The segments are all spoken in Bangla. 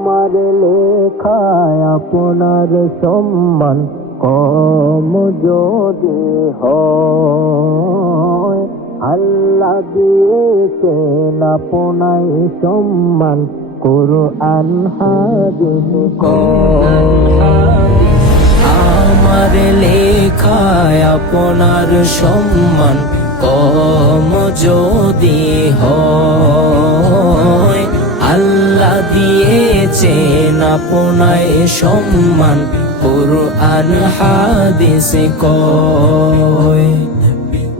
আমার লেখায় আপনার সম্মান কম যদি হয়। আল্লাহ দিয়েছেন আপনায় সম্মান, কোরআন, হাদিস আমার লেখায় আপনার সম্মান কম যদি হয়। দিয়েছেন আপনায় সম্মান, কোরআন, হাদিস কয়।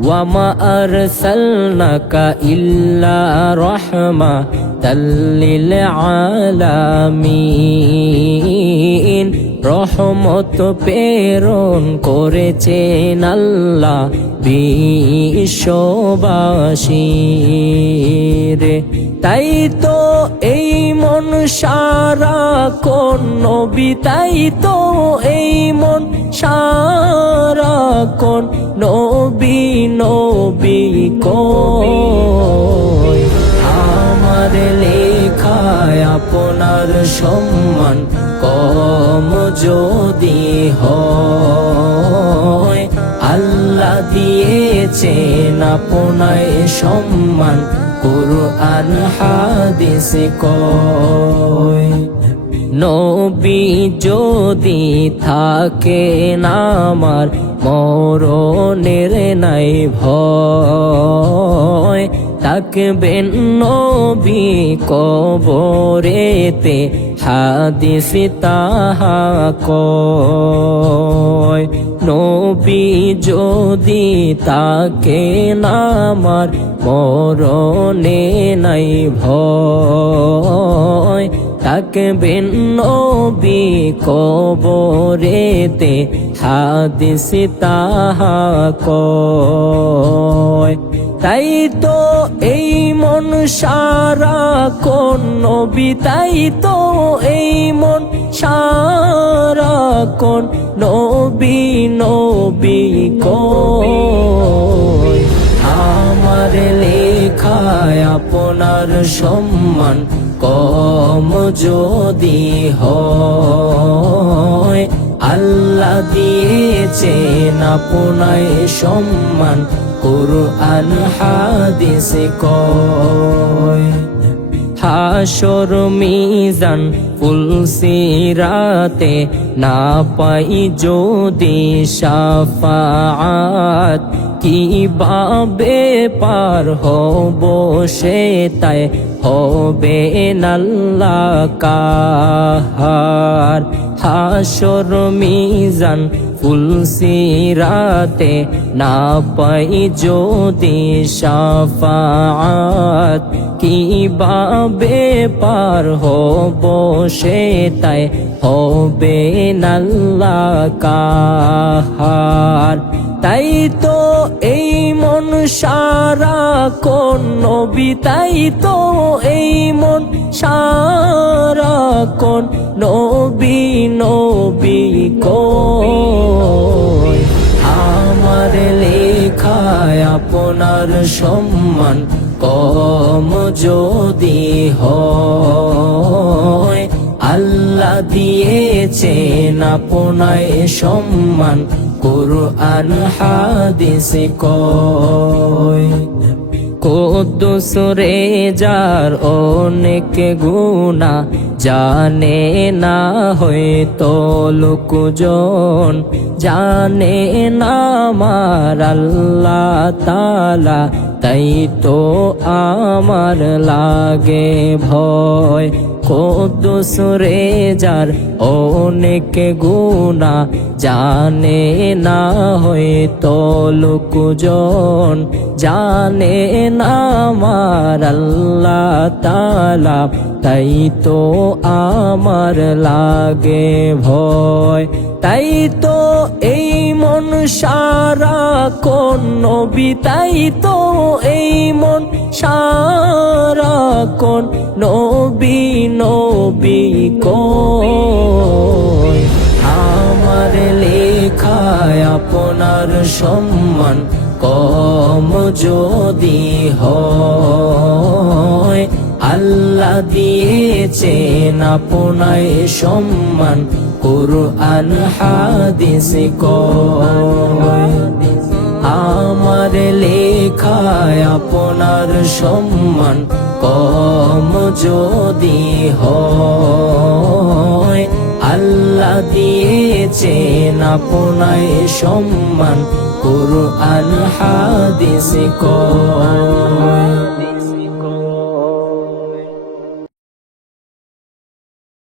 ওয়ামা আরসালনাকা ইল্লা রাহমাতাল লিল আলামিন। রহমত প্রেরণ করেছেন আল্লাহ বিশ্ববাসীর। তাই তো এই সারা কোন নবী, তাই তো এই মন। সারা কোন নবী নবী কই আমার লেখায় আপনার সম্মান কম যদি হয়। আল্লাহ দিয়েছেন আপনায় সম্মান কুরআন হাদিস কয় নবী যদি থাকে আমার মরণের নাই ভয় থাকবেন নবী কবরেতে হাদিস তাহা কয়, নবী যদি তাকে নামার মরণে নাই ভয় থাকবেন নবী কবরেতে হাদিস তাহা কয়। তাই তো এই সারা কোন নবী, তাই তো এই মন। সারা কোন নবী নবী কই? আমার লেখায় আপনার সম্মান কম যদি হয়। আল্লাহ দিয়েছেন আপনায় সম্মান কুরআন হাদিস কয় হাসর মিজান ফুলসিরাতে না পাই যদি সাফাত কীভাবে পার হব সে তাই হবে নাল্লা কাহার হাসর, মিজান ফুলসিরাতে না পাই যদি সাফাত কীভাবে পার হব সে তাই হবে নাল্লা কাহার তাই তো এই মন সারা কোন নবী, তাই তো এই মন সারা কোন নবী নবী কই? আমার লেখায় আপনার সম্মান কম যদি হয়। আল্লাহ দিয়েছেন আপনায় সম্মান। কুরআন, হাদিস, কয়। কুদ্দুস যার অনেক গুণা জানে না হয়তো লোকজন জানে। না আমার আল্লাহ তালা তাই তো আমার লাগে ভয়। কুদ্দুস যার অনেক গুণা জানে না হয়তো লোকজন জানে। না আমার আল্লাহ তালা তাই তো আমার লাগে ভয়। তাই তো এই মন সারা কোন নবী? তাই তো এই মন সারা কোন নবী? নবী কই? আমার লেখায় আপনার সম্মান কম যদি হয়। আল্লাহ দিয়েছেন আপনায় সম্মান। কোরআন, হাদিস আমার লেখায় আপনার সম্মান কম যদি হয়। আল্লাহ দিয়েছেন আপনায় সম্মান। কোরআন, হাদিস, কয়।